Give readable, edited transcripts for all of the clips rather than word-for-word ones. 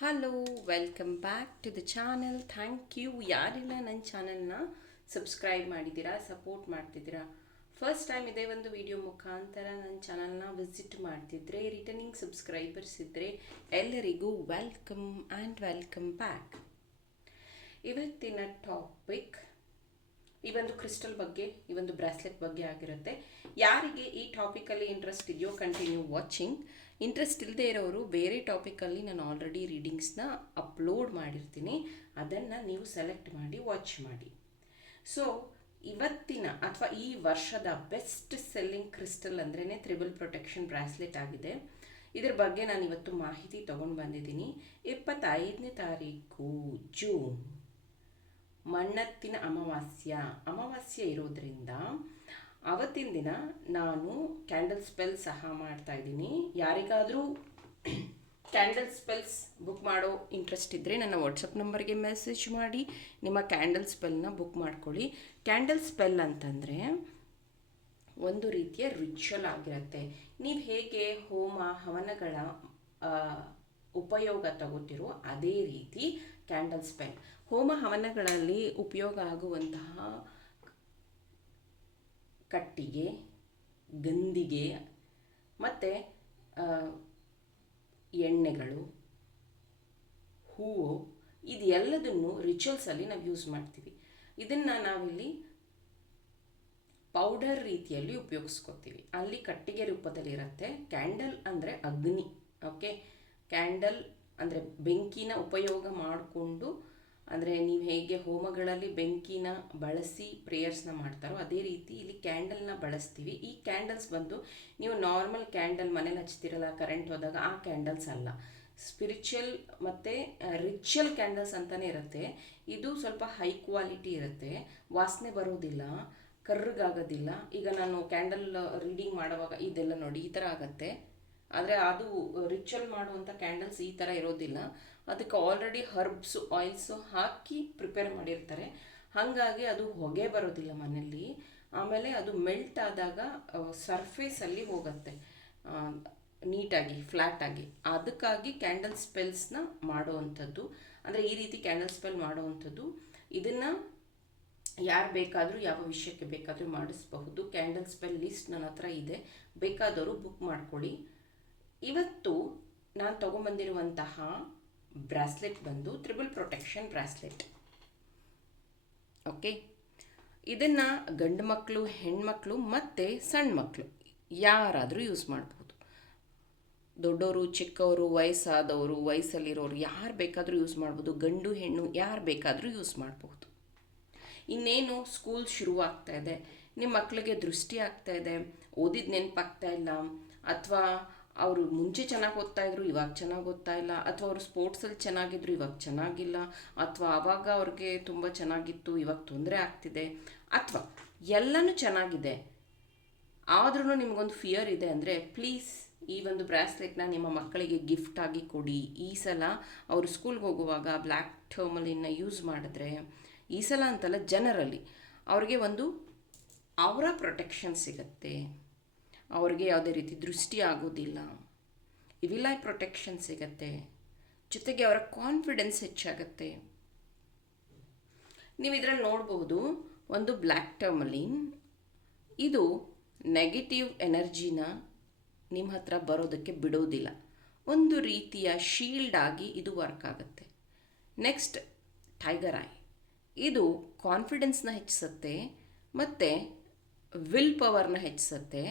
Hello, welcome back to the channel. Thank you. ಯಾರೆಲ್ಲ ನನ್ನ ಚಾನಲ್ನ ಸಬ್ಸ್ಕ್ರೈಬ್ ಮಾಡಿದ್ದೀರಾ, ಸಪೋರ್ಟ್ ಮಾಡ್ತಿದ್ದೀರಾ, ಫಸ್ಟ್ ಟೈಮ್ ಇದೇ ಒಂದು ವಿಡಿಯೋ ಮುಖಾಂತರ ನನ್ನ ಚಾನಲ್ನ ವಿಸಿಟ್ ಮಾಡ್ತಿದ್ರೆ, ರಿಟರ್ನಿಂಗ್ ಸಬ್ಸ್ಕ್ರೈಬರ್ಸ್ ಇದ್ದರೆ ಎಲ್ಲರಿಗೂ ವೆಲ್ಕಮ್ ಆ್ಯಂಡ್ ವೆಲ್ಕಮ್ ಬ್ಯಾಕ್. ಇವತ್ತಿನ ಟಾಪಿಕ್ ಈ ಒಂದು ಕ್ರಿಸ್ಟಲ್ ಬಗ್ಗೆ, ಈ ಒಂದು ಬ್ರಾಸ್ಲೆಟ್ ಬಗ್ಗೆ ಆಗಿರುತ್ತೆ. ಯಾರಿಗೆ ಈ ಟಾಪಿಕಲ್ಲಿ ಇಂಟ್ರೆಸ್ಟ್ ಇದೆಯೋ ಕಂಟಿನ್ಯೂ ವಾಚಿಂಗ್. ಇಂಟ್ರೆಸ್ಟ್ ಇಲ್ಲದೆ ಇರೋರು ಬೇರೆ ಟಾಪಿಕಲ್ಲಿ ನಾನು ಆಲ್ರೆಡಿ ರೀಡಿಂಗ್ಸ್ನ ಅಪ್ಲೋಡ್ ಮಾಡಿರ್ತೀನಿ, ಅದನ್ನು ನೀವು ಸೆಲೆಕ್ಟ್ ಮಾಡಿ ವಾಚ್ ಮಾಡಿ. ಸೊ ಇವತ್ತಿನ ಅಥವಾ ಈ ವರ್ಷದ ಬೆಸ್ಟ್ ಸೆಲ್ಲಿಂಗ್ ಕ್ರಿಸ್ಟಲ್ ಅಂದ್ರೇ ತ್ರಿಬಲ್ ಪ್ರೊಟೆಕ್ಷನ್ ಬ್ರಾಸ್ಲೆಟ್ ಆಗಿದೆ. ಇದರ ಬಗ್ಗೆ ನಾನು ಇವತ್ತು ಮಾಹಿತಿ ತೊಗೊಂಡು ಬಂದಿದ್ದೀನಿ. 25ನೇ ತಾರೀಕು ಜೂನ್, ಮಣ್ಣತ್ತಿನ ಅಮಾವಾಸ್ಯೆ ಇರೋದ್ರಿಂದ ಅವತ್ತಿನ ದಿನ ನಾನು ಕ್ಯಾಂಡಲ್ ಸ್ಪೆಲ್ ಸಹ ಮಾಡ್ತಾ ಇದ್ದೀನಿ. ಯಾರಿಗಾದರೂ ಕ್ಯಾಂಡಲ್ ಸ್ಪೆಲ್ಸ್ ಬುಕ್ ಮಾಡೋ ಇಂಟ್ರೆಸ್ಟ್ ಇದ್ದರೆ ನನ್ನ ವಾಟ್ಸಪ್ ನಂಬರ್ಗೆ ಮೆಸೇಜ್ ಮಾಡಿ ನಿಮ್ಮ ಕ್ಯಾಂಡಲ್ ಸ್ಪೆಲ್ನ ಬುಕ್ ಮಾಡ್ಕೊಳ್ಳಿ. ಕ್ಯಾಂಡಲ್ ಸ್ಪೆಲ್ ಅಂತಂದರೆ ಒಂದು ರೀತಿಯ ರಿಚುವಲ್ ಆಗಿರುತ್ತೆ. ನೀವು ಹೇಗೆ ಹೋಮ ಹವನಗಳ ಉಪಯೋಗ ತಗೋತಿರೋ ಅದೇ ರೀತಿ ಕ್ಯಾಂಡಲ್ ಸ್ಪೆಲ್. ಹೋಮ ಹವನಗಳಲ್ಲಿ ಉಪಯೋಗ ಆಗುವಂತಹ ಕಟ್ಟಿಗೆ, ಗಂಧಿಗೆ ಮತ್ತು ಎಣ್ಣೆಗಳು, ಹೂವು, ಇದೆಲ್ಲದನ್ನು ರಿಚುವಲ್ಸಲ್ಲಿ ನಾವು ಯೂಸ್ ಮಾಡ್ತೀವಿ. ಇದನ್ನು ನಾವಿಲ್ಲಿ ಪೌಡರ್ ರೀತಿಯಲ್ಲಿ ಉಪಯೋಗಿಸ್ಕೊತೀವಿ. ಅಲ್ಲಿ ಕಟ್ಟಿಗೆ ರೂಪದಲ್ಲಿ ಇರುತ್ತೆ. ಕ್ಯಾಂಡಲ್ ಅಂದರೆ ಅಗ್ನಿ. ಓಕೆ, ಕ್ಯಾಂಡಲ್ ಅಂದರೆ ಬೆಂಕಿನ ಉಪಯೋಗ ಮಾಡಿಕೊಂಡು, ಅಂದರೆ ನೀವು ಹೇಗೆ ಹೋಮಗಳಲ್ಲಿ ಬೆಂಕಿನ ಬಳಸಿ ಪ್ರೇಯರ್ಸ್ನ ಮಾಡ್ತಾರೋ ಅದೇ ರೀತಿ ಇಲ್ಲಿ ಕ್ಯಾಂಡಲ್ನ ಬಳಸ್ತೀವಿ. ಈ ಕ್ಯಾಂಡಲ್ಸ್ ಬಂದು ನೀವು ನಾರ್ಮಲ್ ಕ್ಯಾಂಡಲ್ ಮನೇಲಿ ಹಚ್ತಿರಲ್ಲ ಕರೆಂಟ್ ಹೋದಾಗ, ಆ ಕ್ಯಾಂಡಲ್ಸ್ ಅಲ್ಲ. ಸ್ಪಿರಿಚುವಲ್ ಮತ್ತು ರಿಚುವಲ್ ಕ್ಯಾಂಡಲ್ಸ್ ಅಂತಲೇ ಇರುತ್ತೆ. ಇದು ಸ್ವಲ್ಪ ಹೈ ಕ್ವಾಲಿಟಿ ಇರುತ್ತೆ, ವಾಸನೆ ಬರೋದಿಲ್ಲ, ಕರ್ರಗಾಗೋದಿಲ್ಲ. ಈಗ ನಾನು ಕ್ಯಾಂಡಲ್ ರೀಡಿಂಗ್ ಮಾಡುವಾಗ ಇದೆಲ್ಲ ನೋಡಿ ಈ ಥರ ಆಗುತ್ತೆ. ಆದರೆ ಅದು ರಿಚುವಲ್ ಮಾಡುವಂಥ ಕ್ಯಾಂಡಲ್ಸ್ ಈ ಥರ ಇರೋದಿಲ್ಲ. ಅದಕ್ಕೆ ಆಲ್ರೆಡಿ ಹರ್ಬ್ಸು ಆಯಿಲ್ಸು ಹಾಕಿ ಪ್ರಿಪೇರ್ ಮಾಡಿರ್ತಾರೆ. ಹಾಗಾಗಿ ಅದು ಹೊಗೆ ಬರೋದಿಲ್ಲ ಮನೆಯಲ್ಲಿ. ಆಮೇಲೆ ಅದು ಮೆಲ್ಟ್ ಆದಾಗ ಸರ್ಫೇಸಲ್ಲಿ ಹೋಗುತ್ತೆ ನೀಟಾಗಿ, ಫ್ಲ್ಯಾಟಾಗಿ. ಅದಕ್ಕಾಗಿ ಕ್ಯಾಂಡಲ್ ಸ್ಪೆಲ್ಸ್ನ ಮಾಡೋವಂಥದ್ದು, ಅಂದರೆ ಈ ರೀತಿ ಕ್ಯಾಂಡಲ್ ಸ್ಪೆಲ್ ಮಾಡೋವಂಥದ್ದು. ಇದನ್ನು ಯಾರು ಬೇಕಾದರೂ ಯಾವ ವಿಷಯಕ್ಕೆ ಬೇಕಾದರೂ ಮಾಡಿಸಬಹುದು. ಕ್ಯಾಂಡಲ್ ಸ್ಪೆಲ್ ಲಿಸ್ಟ್ ನನ್ನ ಹತ್ರ ಇದೆ, ಬೇಕಾದವರು ಬುಕ್ ಮಾಡ್ಕೊಳ್ಳಿ. ಇವತ್ತು ನಾನು ತೊಗೊಂಬಂದಿರುವಂತಹ ಬ್ರಾಸ್ಲೆಟ್ ಬಂದು ತ್ರಿಬಲ್ ಪ್ರೊಟೆಕ್ಷನ್ ಬ್ರಾಸ್ಲೆಟ್. ಓಕೆ, ಇದನ್ನು ಗಂಡು ಮಕ್ಕಳು, ಹೆಣ್ಮಕ್ಳು ಮತ್ತು ಸಣ್ಣ ಮಕ್ಕಳು ಯಾರಾದರೂ ಯೂಸ್ ಮಾಡ್ಬೋದು. ದೊಡ್ಡವರು, ಚಿಕ್ಕವರು, ವಯಸ್ಸಾದವರು, ವಯಸ್ಸಲ್ಲಿರೋರು ಯಾರು ಬೇಕಾದರೂ ಯೂಸ್ ಮಾಡ್ಬೋದು. ಗಂಡು ಹೆಣ್ಣು ಯಾರು ಬೇಕಾದರೂ ಯೂಸ್ ಮಾಡ್ಬೋದು. ಇನ್ನೇನು ಸ್ಕೂಲ್ ಶುರುವಾಗ್ತಾ ಇದೆ, ನಿಮ್ಮ ಮಕ್ಕಳಿಗೆ ದೃಷ್ಟಿ ಆಗ್ತಾ ಇದೆ, ಓದಿದ ನೆನಪಾಗ್ತಾ ಇಲ್ಲ, ಅಥವಾ ಅವರು ಮುಂಚೆ ಚೆನ್ನಾಗಿ ಓದ್ತಾಯಿದ್ರು ಇವಾಗ ಚೆನ್ನಾಗಿ ಓದ್ತಾ ಇಲ್ಲ, ಅಥವಾ ಅವರು ಸ್ಪೋರ್ಟ್ಸಲ್ಲಿ ಚೆನ್ನಾಗಿದ್ರು ಇವಾಗ ಚೆನ್ನಾಗಿಲ್ಲ, ಅಥವಾ ಆವಾಗ ಅವ್ರಿಗೆ ತುಂಬ ಚೆನ್ನಾಗಿತ್ತು ಇವಾಗ ತೊಂದರೆ ಆಗ್ತಿದೆ, ಅಥವಾ ಎಲ್ಲನೂ ಚೆನ್ನಾಗಿದೆ ಆದ್ರೂ ನಿಮಗೊಂದು ಫಿಯರ್ ಇದೆ ಅಂದರೆ ಪ್ಲೀಸ್ ಈ ಒಂದು ಬ್ರಾಸ್ಲೆಟ್ನ ನಿಮ್ಮ ಮಕ್ಕಳಿಗೆ ಗಿಫ್ಟ್ ಆಗಿ ಕೊಡಿ. ಈ ಸಲ ಅವರು ಸ್ಕೂಲ್ಗೆ ಹೋಗುವಾಗ ಬ್ಲ್ಯಾಕ್ ಟರ್ಮಲಿನ ಯೂಸ್ ಮಾಡಿದ್ರೆ, ಈ ಸಲ ಅಂತಲ್ಲ ಜನರಲಿ ಅವ್ರಿಗೆ ಒಂದು ಅವರ ಪ್ರೊಟೆಕ್ಷನ್ ಸಿಗುತ್ತೆ. ಅವ್ರಿಗೆ ಯಾವುದೇ ರೀತಿ ದೃಷ್ಟಿ ಆಗೋದಿಲ್ಲ, ಇವಿಲ್ ಐ ಪ್ರೊಟೆಕ್ಷನ್ ಸಿಗತ್ತೆ, ಜೊತೆಗೆ ಅವರ ಕಾನ್ಫಿಡೆನ್ಸ್ ಹೆಚ್ಚಾಗತ್ತೆ. ನೀವು ಇದರಲ್ಲಿ ನೋಡಬಹುದು ಒಂದು ಬ್ಲ್ಯಾಕ್ ಟರ್ಮಲಿನ್. ಇದು ನೆಗೆಟಿವ್ ಎನರ್ಜಿನ ನಿಮ್ಮ ಹತ್ರ ಬರೋದಕ್ಕೆ ಬಿಡೋದಿಲ್ಲ. ಒಂದು ರೀತಿಯ ಶೀಲ್ಡ್ ಆಗಿ ಇದು ವರ್ಕ್ ಆಗುತ್ತೆ. Next tiger I. ಇದು ಕಾನ್ಫಿಡೆನ್ಸ್ನ ಹೆಚ್ಚಿಸುತ್ತೆ ಮತ್ತು ವಿಲ್ ಪವರ್ನ ಹೆಚ್ಚಿಸುತ್ತೆ,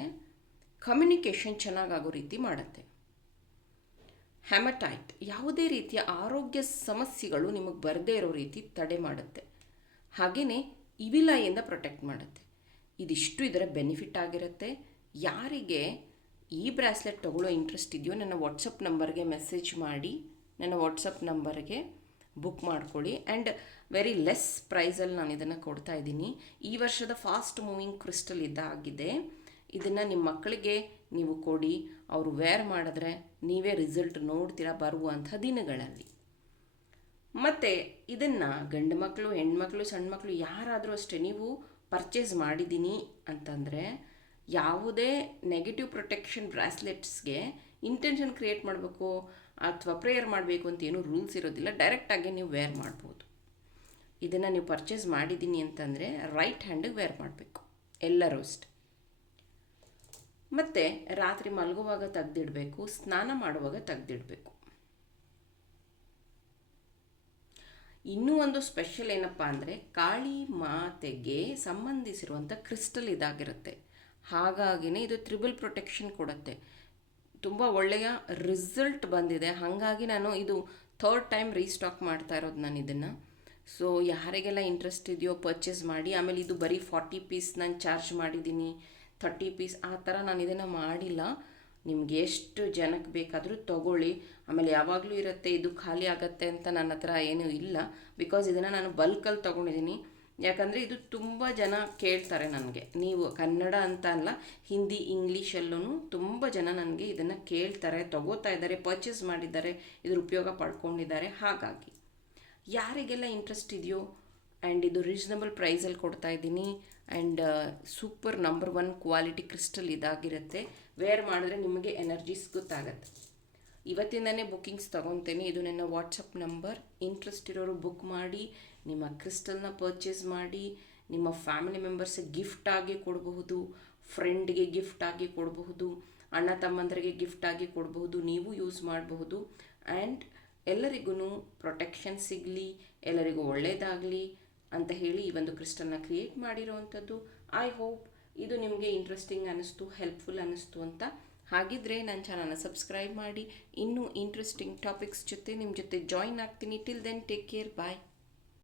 ಕಮ್ಯುನಿಕೇಷನ್ ಚೆನ್ನಾಗಾಗೋ ರೀತಿ ಮಾಡುತ್ತೆ. ಹೆಮಟೈಟ್, ಯಾವುದೇ ರೀತಿಯ ಆರೋಗ್ಯ ಸಮಸ್ಯೆಗಳು ನಿಮಗೆ ಬರದೇ ಇರೋ ರೀತಿ ತಡೆ ಮಾಡುತ್ತೆ. ಹಾಗೆಯೇ ಇವಿಲ್ ಐಯಿಂದ ಪ್ರೊಟೆಕ್ಟ್ ಮಾಡುತ್ತೆ. ಇದಿಷ್ಟು ಇದರ ಬೆನಿಫಿಟ್ ಆಗಿರುತ್ತೆ. ಯಾರಿಗೆ ಈ ಬ್ರಾಸ್ಲೆಟ್ ತೊಗೊಳ್ಳೋ ಇಂಟ್ರೆಸ್ಟ್ ಇದೆಯೋ ನನ್ನ ವಾಟ್ಸಪ್ ನಂಬರ್ಗೆ ಮೆಸೇಜ್ ಮಾಡಿ ನನ್ನ ವಾಟ್ಸಪ್ ನಂಬರ್ಗೆ ಬುಕ್ ಮಾಡ್ಕೊಳ್ಳಿ. ಆ್ಯಂಡ್ ವೆರಿ ಲೆಸ್ ಪ್ರೈಸಲ್ಲಿ ನಾನು ಇದನ್ನು ಕೊಡ್ತಾ ಇದ್ದೀನಿ. ಈ ವರ್ಷದ ಫಾಸ್ಟ್ ಮೂವಿಂಗ್ ಕ್ರಿಸ್ಟಲ್ ಇದಾಗಿದೆ. ಇದನ್ನು ನಿಮ್ಮ ಮಕ್ಕಳಿಗೆ ನೀವು ಕೊಡಿ, ಅವರು ವೇರ್ ಮಾಡಿದ್ರೆ ನೀವೇ ರಿಸಲ್ಟ್ ನೋಡ್ತೀರಾ ಬರುವಂಥ ದಿನಗಳಲ್ಲಿ. ಮತ್ತು ಇದನ್ನು ಗಂಡು ಮಕ್ಕಳು, ಹೆಣ್ಮಕ್ಳು, ಸಣ್ಣ ಮಕ್ಕಳು ಯಾರಾದರೂ ಅಷ್ಟೇ ನೀವು ಪರ್ಚೇಸ್ ಮಾಡಿದ್ದೀನಿ ಅಂತಂದರೆ ಯಾವುದೇ ನೆಗೆಟಿವ್ ಪ್ರೊಟೆಕ್ಷನ್ ಬ್ರಾಸ್ಲೆಟ್ಸ್ಗೆ ಇಂಟೆನ್ಷನ್ ಕ್ರಿಯೇಟ್ ಮಾಡಬೇಕು, ಅಥವಾ ಪ್ರೇಯರ್ ಮಾಡಬೇಕು ಅಂತ ಏನೂ ರೂಲ್ಸ್ ಇರೋದಿಲ್ಲ, ಡೈರೆಕ್ಟಾಗಿ ನೀವು ವೇರ್ ಮಾಡ್ಬೋದು. ಇದನ್ನು ನೀವು ಪರ್ಚೇಸ್ ಮಾಡಿದ್ದೀನಿ ಅಂತಂದರೆ ರೈಟ್ ಹ್ಯಾಂಡಿಗೆ ವೇರ್ ಮಾಡಬೇಕು ಎಲ್ಲರೂ ಅಷ್ಟೆ. ಮತ್ತು ರಾತ್ರಿ ಮಲಗುವಾಗ ತೆಗೆದಿಡಬೇಕು, ಸ್ನಾನ ಮಾಡುವಾಗ ತೆಗೆದಿಡಬೇಕು. ಇನ್ನೂ ಒಂದು ಸ್ಪೆಷಲ್ ಏನಪ್ಪ ಅಂದರೆ ಕಾಳಿ ಮಾತೆಗೆ ಸಂಬಂಧಿಸಿರುವಂಥ ಕ್ರಿಸ್ಟಲ್ ಇದಾಗಿರುತ್ತೆ. ಹಾಗಾಗಿನೇ ಇದು ತ್ರಿಬಲ್ ಪ್ರೊಟೆಕ್ಷನ್ ಕೊಡುತ್ತೆ. ತುಂಬ ಒಳ್ಳೆಯ ರಿಸಲ್ಟ್ ಬಂದಿದೆ. ಹಾಗಾಗಿ ನಾನು ಇದು 3rd ಟೈಮ್ ರೀಸ್ಟಾಕ್ ಮಾಡ್ತಾ ಇರೋದು ನಾನು ಇದನ್ನು. ಸೊ ಯಾರಿಗೆಲ್ಲ ಇಂಟ್ರೆಸ್ಟ್ ಇದೆಯೋ ಪರ್ಚೇಸ್ ಮಾಡಿ. ಆಮೇಲೆ ಇದು ಬರೀ 40 ಪೀಸ್ ನಾನು ಚಾರ್ಜ್ ಮಾಡಿದ್ದೀನಿ, 30 ಪೀಸ್ ಆ ಥರ ನಾನು ಇದನ್ನು ಮಾಡಿಲ್ಲ. ನಿಮ್ಗೆ ಎಷ್ಟು ಜನಕ್ಕೆ ಬೇಕಾದರೂ ತೊಗೊಳ್ಳಿ. ಆಮೇಲೆ ಯಾವಾಗಲೂ ಇರುತ್ತೆ ಇದು ಖಾಲಿ ಆಗುತ್ತೆ ಅಂತ ನನ್ನ ಹತ್ರ ಏನೂ ಇಲ್ಲ. ಬಿಕಾಸ್ ಇದನ್ನು ನಾನು ಬಲ್ಕಲ್ಲಿ ತೊಗೊಂಡಿದ್ದೀನಿ. ಯಾಕಂದರೆ ಇದು ತುಂಬ ಜನ ಕೇಳ್ತಾರೆ ನನಗೆ. ನೀವು ಕನ್ನಡ ಅಂತ ಅಲ್ಲ, ಹಿಂದಿ ಇಂಗ್ಲೀಷಲ್ಲೂ ತುಂಬ ಜನ ನನಗೆ ಇದನ್ನು ಕೇಳ್ತಾರೆ, ತೊಗೋತಾ ಇದ್ದಾರೆ, ಪರ್ಚೇಸ್ ಮಾಡಿದ್ದಾರೆ, ಇದ್ರ ಉಪಯೋಗ ಪಡ್ಕೊಂಡಿದ್ದಾರೆ. ಹಾಗಾಗಿ ಯಾರಿಗೆಲ್ಲ ಇಂಟ್ರೆಸ್ಟ್ ಇದೆಯೋ ಆ್ಯಂಡ್ ಇದು ರೀಸನಬಲ್ ಪ್ರೈಸಲ್ಲಿ ಕೊಡ್ತಾ ಇದ್ದೀನಿ. And super number 1 quality crystal ಇದಾಗಿರುತ್ತೆ. ವೇರ್ ಮಾಡಿದ್ರೆ ನಿಮಗೆ ಎನರ್ಜೀಸ್ ಗೊತ್ತಾಗತ್ತೆ. ಇವತ್ತಿಂದನೇ ಬುಕ್ಕಿಂಗ್ಸ್ ತೊಗೊತೇನೆ. ಇದು ನನ್ನ ವಾಟ್ಸಪ್ ನಂಬರ್. ಇಂಟ್ರೆಸ್ಟ್ ಇರೋರು ಬುಕ್ ಮಾಡಿ ನಿಮ್ಮ ಕ್ರಿಸ್ಟಲ್ನ ಪರ್ಚೇಸ್ ಮಾಡಿ. ನಿಮ್ಮ ಫ್ಯಾಮಿಲಿ ಮೆಂಬರ್ಸಿಗೆ ಗಿಫ್ಟಾಗಿ ಕೊಡಬಹುದು, ಫ್ರೆಂಡ್ಗೆ ಗಿಫ್ಟಾಗಿ ಕೊಡಬಹುದು, ಅಣ್ಣ ತಮ್ಮಂದರಿಗೆ ಗಿಫ್ಟಾಗಿ ಕೊಡಬಹುದು, ನೀವು ಯೂಸ್ ಮಾಡಬಹುದು. ಆ್ಯಂಡ್ ಎಲ್ಲರಿಗೂ ಪ್ರೊಟೆಕ್ಷನ್ ಸಿಗಲಿ, ಎಲ್ಲರಿಗೂ ಒಳ್ಳೆಯದಾಗಲಿ ಅಂತ ಹೇಳಿ ಈ ಒಂದು ಕ್ರಿಸ್ಟಲ್ನ ಕ್ರಿಯೇಟ್ ಮಾಡಿರೋವಂಥದ್ದು. ಐ ಹೋಪ್ ಇದು ನಿಮಗೆ ಇಂಟ್ರೆಸ್ಟಿಂಗ್ ಅನ್ನಿಸ್ತು, ಹೆಲ್ಪ್ಫುಲ್ ಅನ್ನಿಸ್ತು ಅಂತ. ಹಾಗಿದ್ರೆ ನನ್ನ ಚಾನಲ್ನ ಸಬ್ಸ್ಕ್ರೈಬ್ ಮಾಡಿ. ಇನ್ನೂ ಇಂಟ್ರೆಸ್ಟಿಂಗ್ ಟಾಪಿಕ್ಸ್ ಜೊತೆ ನಿಮ್ಮ ಜೊತೆ ಜಾಯಿನ್ ಆಗ್ತೀನಿ. ಟಿಲ್ ದೆನ್ ಟೇಕ್ ಕೇರ್, ಬಾಯ್.